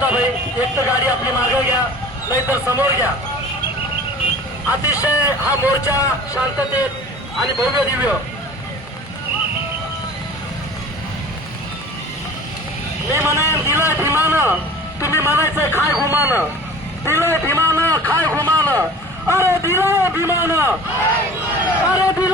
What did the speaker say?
भाई एक तर गाडी आपली मागे घ्या नाहीतर समोर घ्या। अतिशय हा मोर्चा शांततेत आणि भव्य दिव्य मी म्हणेन दिलंय भीमानं, तुम्ही म्हणायचंय खाय घुमानं, दिलंय भीमानं खाय घुमानं, अरे दिलंय भीमानं, अरे दिलंय